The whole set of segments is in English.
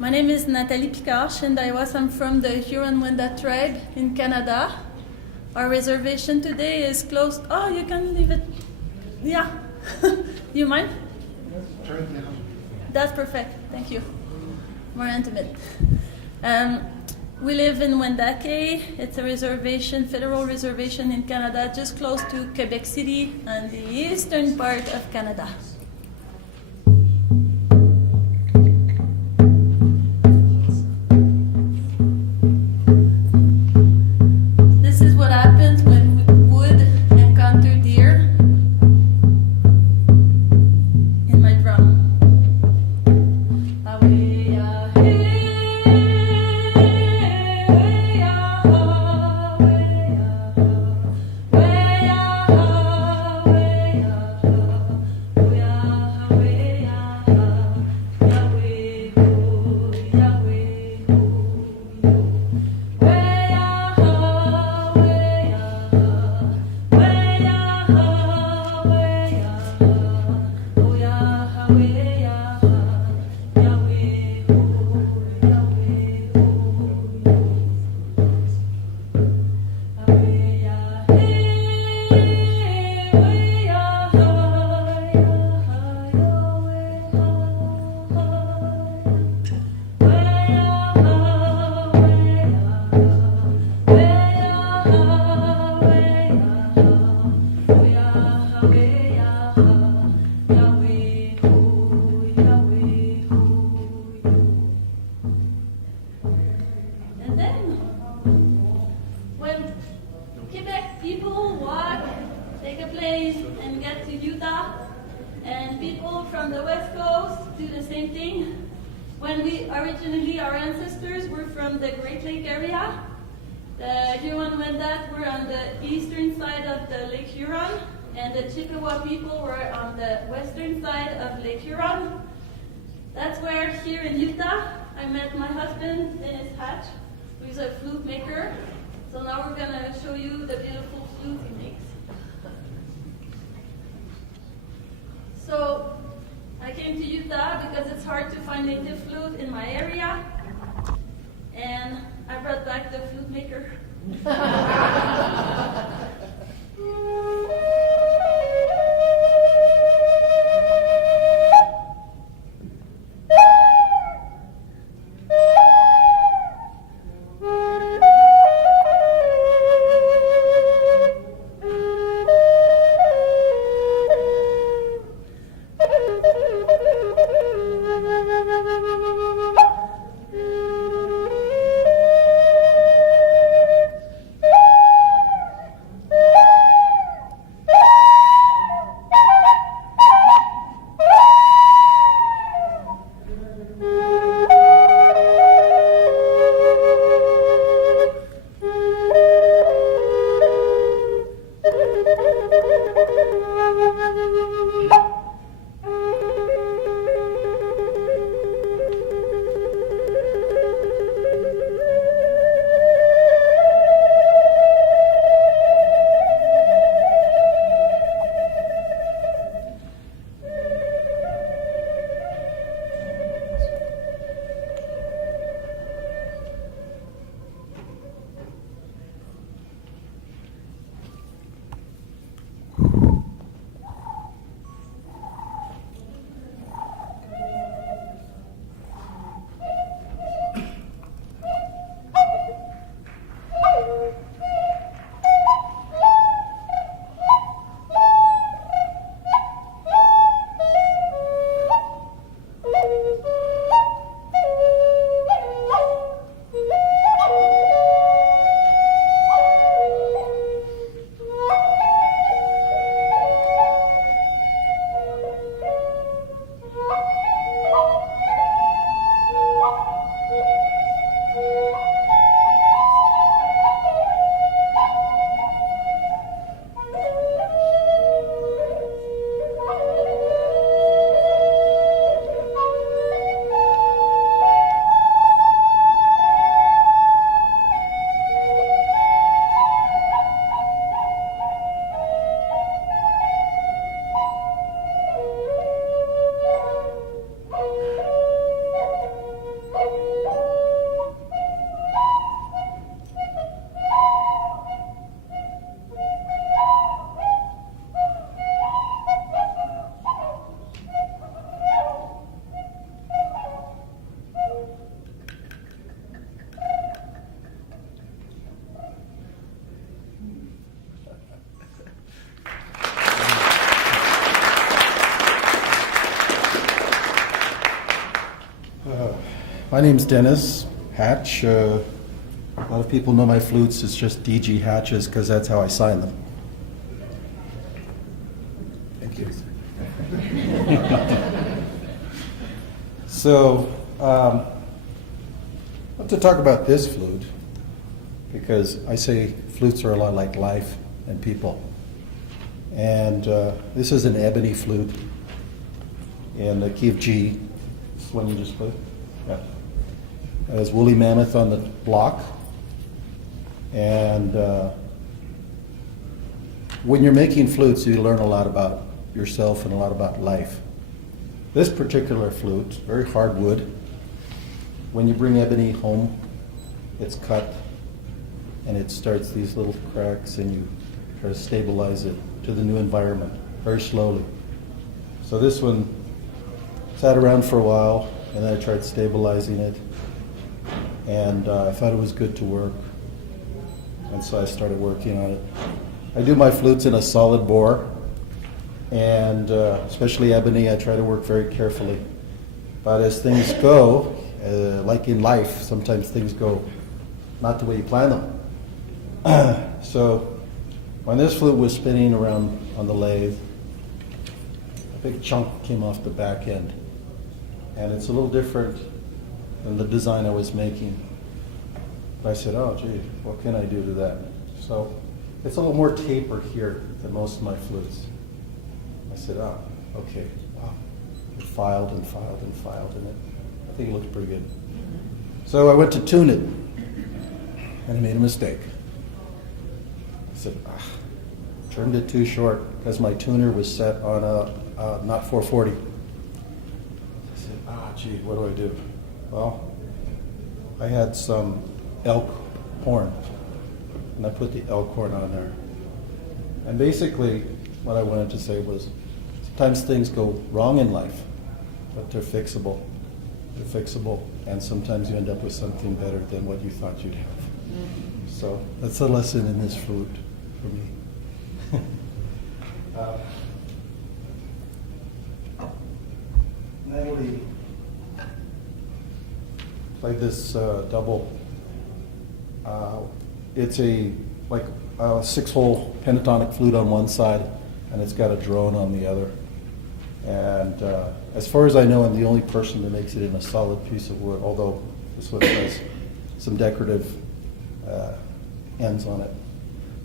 My name is Nathalie Picard, and I'm from the Huron-Wendat tribe in Canada. Our reservation today is closed. Oh, you can leave it. Yeah. You mind? Turn it down. That's perfect. Thank you. More intimate. We live in Wendake. It's a reservation, federal reservation in Canada, just close to Quebec City on the eastern part of Canada. This is what happens when we would encounter deer in my drum. And then, when Quebec people walk, take a plane, and get to Utah, and people from the West Coast do the same thing. When originally our ancestors were from the Great Lake area, the Huron-Wendat were on the eastern side of the Lake Huron, and the Chippewa people were on the western side of Lake Huron. That's where, here in Utah, I met my husband, Dennis Hatch, who's a flute maker. So now we're going to show you the beautiful flute he makes. So I came to Utah because it's hard to find native flute in my area, and I brought back the flute maker. My name's Dennis Hatch. A lot of people know my flutes as just DG Hatches because that's how I sign them. Thank you. So, I want to talk about this flute because I say flutes are a lot like life and people. And this is an ebony flute in the key of G. This one you just played? Yeah. It has woolly mammoth on the block. And when you're making flutes, you learn a lot about yourself and a lot about life. This particular flute, very hard wood. When you bring ebony home, it's cut and it starts these little cracks and you try to stabilize it to the new environment very slowly. So this one sat around for a while and then I tried stabilizing it and I thought it was good to work. And so I started working on it. I do my flutes in a solid bore, and especially ebony, I try to work very carefully. But as things go, like in life, sometimes things go not the way you plan them. So when this flute was spinning around on the lathe, a big chunk came off the back end. And it's a little different than the design I was making. I said, oh gee, what can I do to that? So it's a little more tapered here than most of my flutes. I said, oh, okay, wow. It filed and filed and filed, and I think it looks pretty good. So I went to tune it, and I made a mistake. I said, turned it too short because my tuner was set on a not 440. I said, gee, what do I do? Well, I had some elk horn, and I put the elk horn on there. And basically, what I wanted to say was, sometimes things go wrong in life, but they're fixable. They're fixable, and sometimes you end up with something better than what you thought you'd have. So that's a lesson in this flute for me. Natalie played this double. It's a 6-hole pentatonic flute on one side, and it's got a drone on the other. And as far as I know, I'm the only person that makes it in a solid piece of wood, although this one has some decorative ends on it.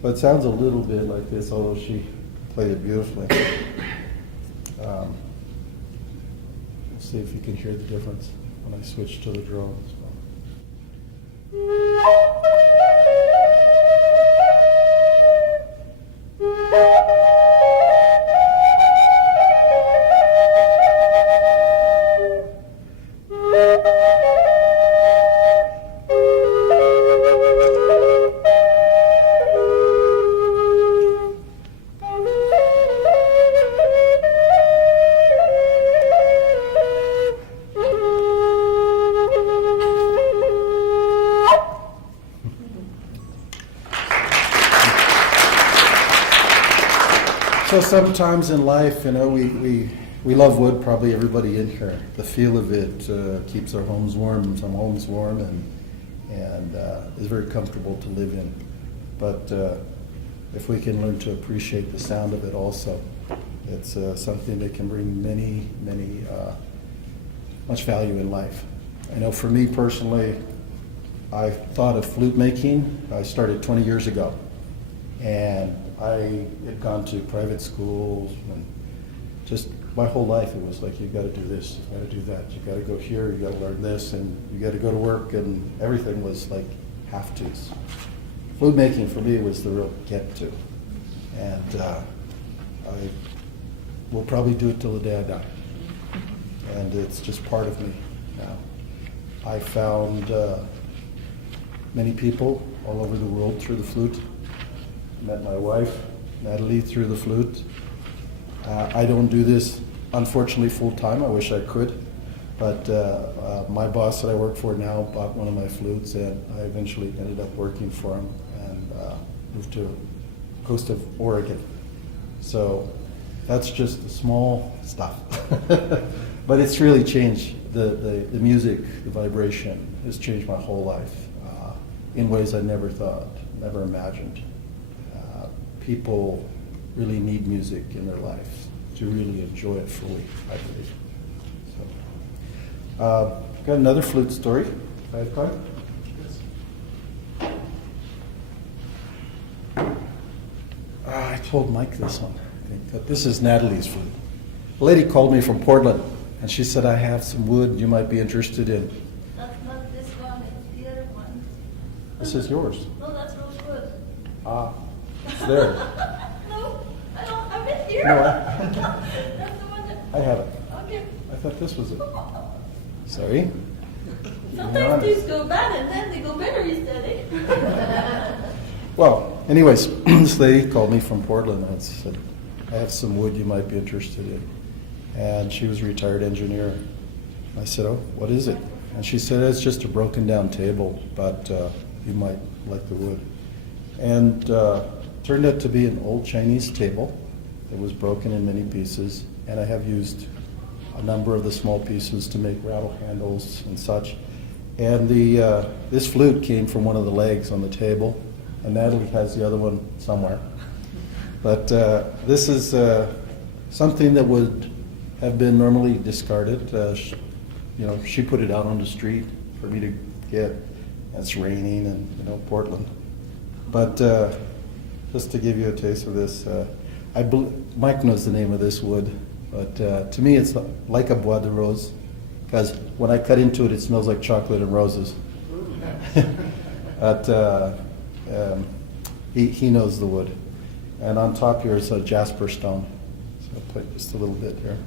But it sounds a little bit like this, although she played it beautifully. Let's see if you can hear the difference when I switch to the drone as well. So sometimes in life, we love wood, probably everybody in here. The feel of it keeps our homes warm, some homes warm, and is very comfortable to live in. But if we can learn to appreciate the sound of it also, it's something that can bring much value in life. I know for me personally, I thought of flute making. I started 20 years ago, and I had gone to private schools, and just my whole life it was like, you got to do this, you got to do that, you got to go here, you got to learn this, and you got to go to work, and everything was like have-tos. Flute making for me was the real get-to, and I will probably do it till the day I die, and it's just part of me now. I found many people all over the world through the flute. Met my wife, Natalie, through the flute. I don't do this, unfortunately, full-time. I wish I could. But my boss that I work for now bought one of my flutes, and I eventually ended up working for him and moved to the coast of Oregon. So that's just the small stuff. But it's really changed the music, the vibration has changed my whole life in ways I never thought, never imagined. People really need music in their life to really enjoy it fully, I believe. So, got another flute story. If I have time. I told Mike this one. I think that this is Natalie's flute. A lady called me from Portland, and she said, I have some wood you might be interested in. That's not this one, it's the other one. This is yours. No, that's rosewood. Ah, it's there. No, I don't have it here. No, That's the one that. I have it. Okay. I thought this was it. Sorry. Sometimes things go bad and then they go better instead, eh? Well, anyways, this lady called me from Portland and said, I have some wood you might be interested in. And she was a retired engineer. I said, oh, what is it? And she said, it's just a broken down table, but you might like the wood. And turned out to be an old Chinese table. It was broken in many pieces, and I have used a number of the small pieces to make rattle handles and such. And this flute came from one of the legs on the table, and Natalie has the other one somewhere. But this is something that would have been normally discarded. She put it out on the street for me to get. And it's raining and Portland. But just to give you a taste of this, Mike knows the name of this wood, but to me it's like a bois de rose, because when I cut into it, it smells like chocolate and roses. But he knows the wood. And on top here is a jasper stone. So I'll put just a little bit here.